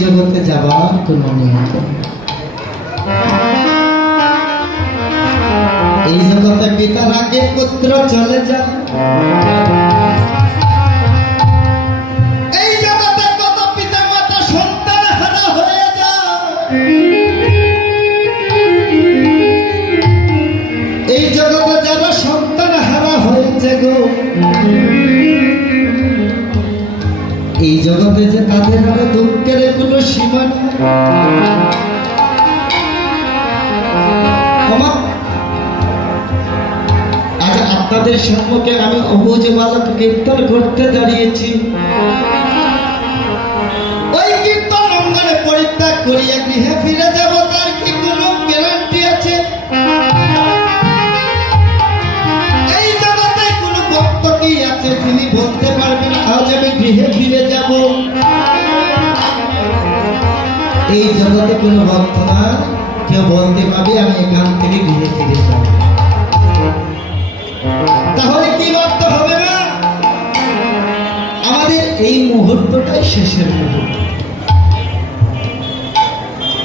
জগতে যাবার কোনো নিয়ত। এই জগতে পিতার আগে পুত্র চলে যায়। এই জগতে কত পিতা মাতা সন্তান হারা হয়ে যায়। এই জগতে যারা সন্তান হারা হয়েছে গো, এই জগতে যে তাদের আর দুঃখের কোনো সীমা নেই। আজ আপনাদের সম্মুখে আমি অবুঝ বালক কীর্তন করতে দাঁড়িয়েছি। ওই কীর্তন অঙ্গনে পরিত্যাগ করিয়া গৃহে ফিরে যাব, তার কি কোনো গ্যারান্টি আছে? এই জগতে কোনো ভক্ত কি আছে তিনি বলতে পারবেন আজ আমি গৃহে ফিরে যাব? এই জগতে কোনো ভক্ত না কেউ বলতে পারবে আমি এখান থেকে গৃহে ফিরে যাব। তাহলে কি ভাবতে হবে না, আমাদের এই মুহূর্তটাই শেষের মুহূর্ত।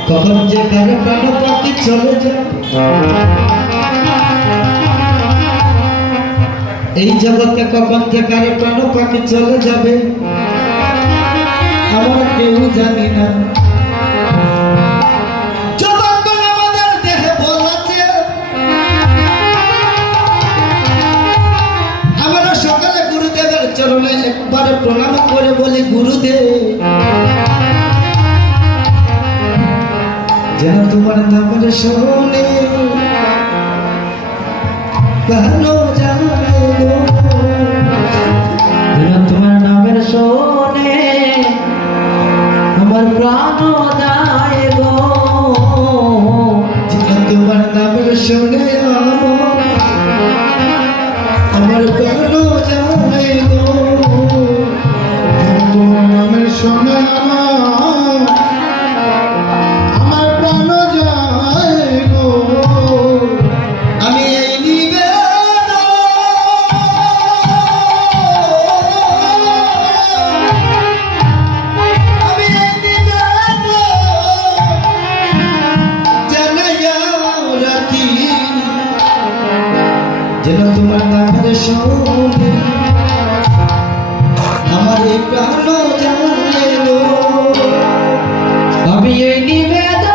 কখন যে কারো প্রাণ পাখি চলে যায়। এই জগতে কখন যে কারো প্রাণ পাখি চলে যাবে আমরা কেউ জানি না। যতক্ষণ আমাদের দেহে বল আছে আমরা সকালে গুরুদেবের চরণে একবার প্রণাম করে বলি গুরুদেব যেন তোমার নামের শোনে কেন যায় গো, যেন তোমার নামের শোনে আমার প্রাণ যায় গো, যেন তোমার নামের শোনে আমার প্রাণ যায় গো, তোমার নামের শোনে আমার প্রাণ যায় গো। আমি এই নিবেদন আমি এই নিবেদন জানাইয়া রাখি যেন তোমার নামের শোনে আমার এই প্রাণ যায় গো। আমি এই নিবেদন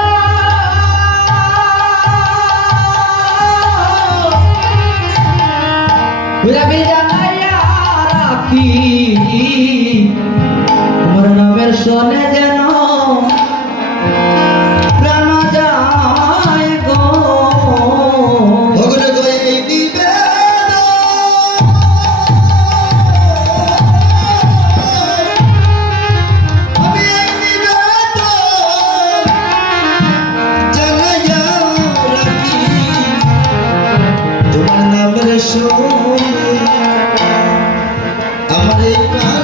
আমি জানাইয়া রাখি তোমার নামের শোনে যেন প্রাণ যায় গো। ভগরে গো এই নিবেদন আমি এই নিবেদন জানাইয়া রাখি তোমার নামের শোনে আমার এই প্রাণ